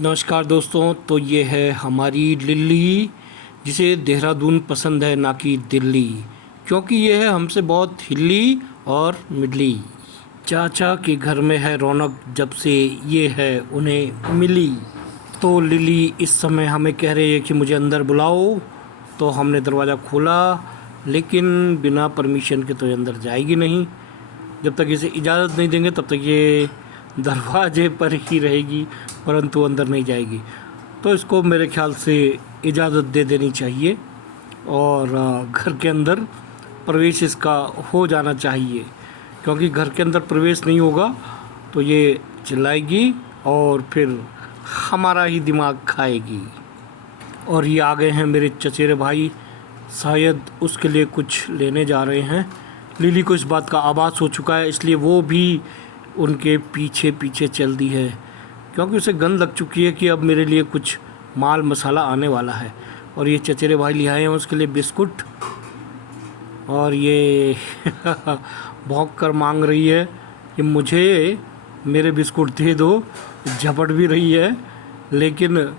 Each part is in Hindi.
नमस्कार दोस्तों। तो ये है हमारी लिली, जिसे देहरादून पसंद है ना कि दिल्ली, क्योंकि ये है हमसे बहुत हिल्ली और मिडली। चाचा के घर में है रौनक जब से ये है उन्हें मिली। तो लिली इस समय हमें कह रही है कि मुझे अंदर बुलाओ। तो हमने दरवाज़ा खोला, लेकिन बिना परमिशन के तो ये अंदर जाएगी नहीं। जब तक इसे इजाज़त नहीं देंगे तब तक ये दरवाजे पर ही रहेगी, परंतु अंदर नहीं जाएगी। तो इसको मेरे ख्याल से इजाज़त दे देनी चाहिए और घर के अंदर प्रवेश इसका हो जाना चाहिए, क्योंकि घर के अंदर प्रवेश नहीं होगा तो ये चिल्लाएगी और फिर हमारा ही दिमाग खाएगी। और ये आ गए हैं मेरे चचेरे भाई, शायद उसके लिए कुछ लेने जा रहे हैं। लिली को इस बात का आभास हो चुका है, इसलिए वो भी उनके पीछे पीछे चल दी है, क्योंकि उसे गंध लग चुकी है कि अब मेरे लिए कुछ माल मसाला आने वाला है। और ये चचेरे भाई ले आए हैं उसके लिए बिस्कुट, और ये भौंक कर मांग रही है कि मुझे मेरे बिस्कुट दे दो। झपट भी रही है, लेकिन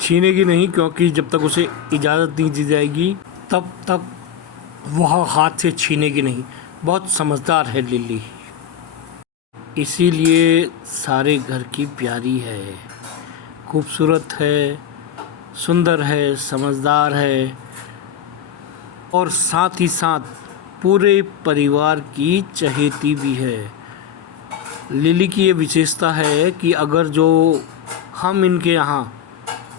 छीनेगी नहीं, क्योंकि जब तक उसे इजाज़त नहीं दी जाएगी तब तक वह हाथ से छीनेगी नहीं। बहुत समझदार है लिली, इसीलिए सारे घर की प्यारी है, खूबसूरत है, सुंदर है, समझदार है और साथ ही साथ पूरे परिवार की चहेती भी है। लिली की ये विशेषता है कि अगर जो हम इनके यहाँ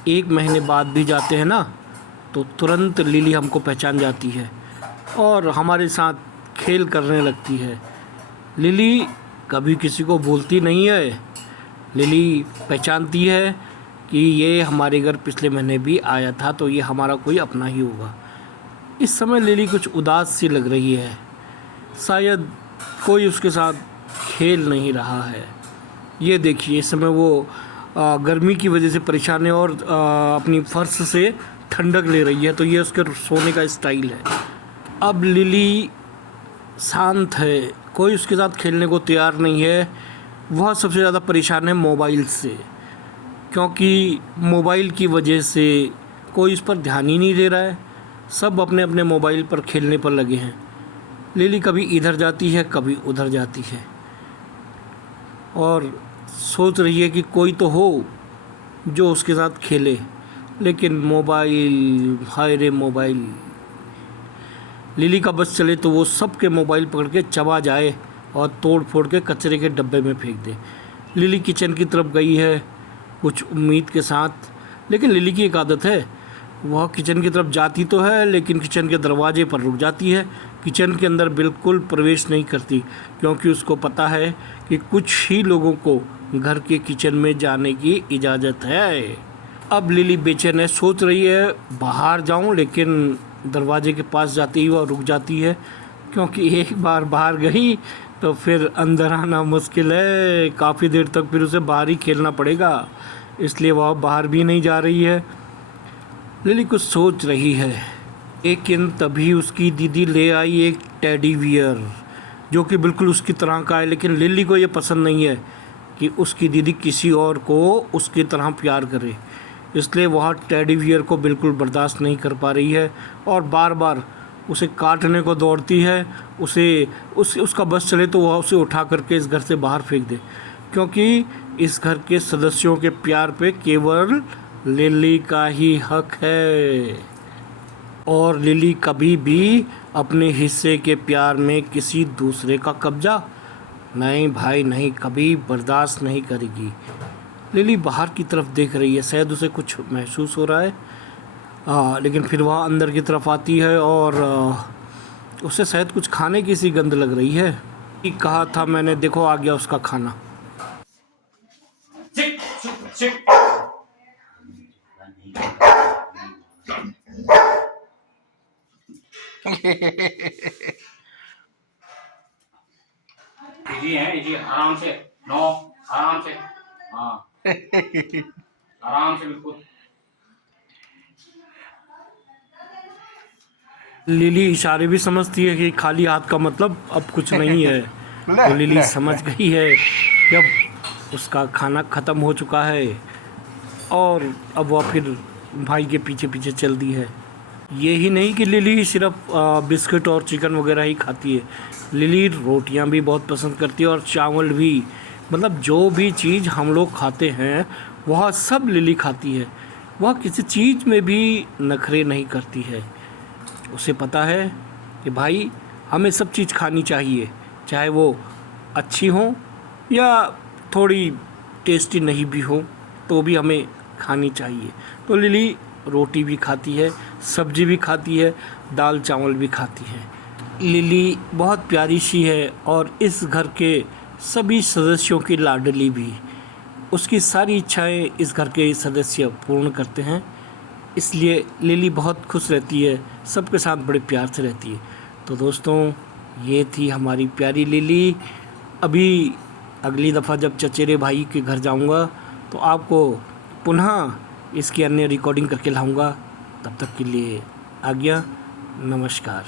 1 महीने बाद भी जाते हैं ना, तो तुरंत लिली हमको पहचान जाती है और हमारे साथ खेल करने लगती है। लिली कभी किसी को बोलती नहीं है। लिली पहचानती है कि ये हमारे घर पिछले महीने भी आया था, तो ये हमारा कोई अपना ही होगा। इस समय लिली कुछ उदास सी लग रही है, शायद कोई उसके साथ खेल नहीं रहा है। ये देखिए, इस समय वो गर्मी की वजह से परेशान है और अपनी फर्श से ठंडक ले रही है, तो ये उसके सोने का स्टाइल है। अब लिली शांत है, कोई उसके साथ खेलने को तैयार नहीं है। वह सबसे ज़्यादा परेशान है मोबाइल से, क्योंकि मोबाइल की वजह से कोई इस पर ध्यान ही नहीं दे रहा है। सब अपने अपने मोबाइल पर खेलने पर लगे हैं। लिली कभी इधर जाती है, कभी उधर जाती है और सोच रही है कि कोई तो हो जो उसके साथ खेले, लेकिन मोबाइल, हाय रे मोबाइल। लिली का बस चले तो वो सबके मोबाइल पकड़ के चबा जाए और तोड़ फोड़ के कचरे के डब्बे में फेंक दे। लिली किचन की तरफ गई है कुछ उम्मीद के साथ, लेकिन लिली की एक आदत है, वह किचन की तरफ जाती तो है लेकिन किचन के दरवाजे पर रुक जाती है। किचन के अंदर बिल्कुल प्रवेश नहीं करती, क्योंकि उसको पता है कि कुछ ही लोगों को घर के किचन में जाने की इजाज़त है। अब लिली बेचैन है, सोच रही है बाहर जाऊं, लेकिन दरवाजे के पास जाते ही वह रुक जाती है, क्योंकि एक बार बाहर गई तो फिर अंदर आना मुश्किल है। काफ़ी देर तक फिर उसे बाहर ही खेलना पड़ेगा, इसलिए वह बाहर भी नहीं जा रही है। लिली कुछ सोच रही है, लेकिन तभी उसकी दीदी ले आई एक टेडी बियर, जो कि बिल्कुल उसकी तरह का है। लेकिन लिली को ये पसंद नहीं है कि उसकी दीदी किसी और को उसकी तरह प्यार करे, इसलिए वह टेडी बियर को बिल्कुल बर्दाश्त नहीं कर पा रही है और बार बार उसे काटने को दौड़ती है। उसका बस चले तो वह उसे उठा करके इस घर से बाहर फेंक दे, क्योंकि इस घर के सदस्यों के प्यार पे केवल लिली का ही हक है और लिली कभी भी अपने हिस्से के प्यार में किसी दूसरे का कब्जा नहीं भाई नहीं, कभी बर्दाश्त नहीं करेगी। लिली बाहर की तरफ देख रही है, शायद उसे कुछ महसूस हो रहा है, लेकिन फिर वह अंदर की तरफ आती है और उसे शायद कुछ खाने की सी गंध लग रही है। कहा था मैंने, देखो आ गया उसका खाना। इजी है, इजी, आराम से, नो, आराम से, हाँ, आराम से बिल्कुल। लिली इशारे भी समझती है कि खाली हाथ का मतलब अब कुछ नहीं है। तो लिली समझ गई है कि अब उसका खाना ख़त्म हो चुका है और अब वह फिर भाई के पीछे पीछे चल दी है। ये ही नहीं कि लिली सिर्फ बिस्किट और चिकन वगैरह ही खाती है, लिली रोटियां भी बहुत पसंद करती है और चावल भी। मतलब जो भी चीज़ हम लोग खाते हैं वह सब लिली खाती है। वह किसी चीज़ में भी नखरे नहीं करती है। उसे पता है कि भाई हमें सब चीज़ खानी चाहिए, चाहे वो अच्छी हो या थोड़ी टेस्टी नहीं भी हो तो भी हमें खानी चाहिए। तो लिली रोटी भी खाती है, सब्जी भी खाती है, दाल चावल भी खाती है। लिली बहुत प्यारी सी है और इस घर के सभी सदस्यों की लाडली भी। उसकी सारी इच्छाएं इस घर के सदस्य पूर्ण करते हैं, इसलिए लिली बहुत खुश रहती है, सबके साथ बड़े प्यार से रहती है। तो दोस्तों, ये थी हमारी प्यारी लिली। अभी अगली दफ़ा जब चचेरे भाई के घर जाऊंगा तो आपको पुनः इसकी अन्य रिकॉर्डिंग करके लाऊंगा। तब तक के लिए आज्ञा, नमस्कार।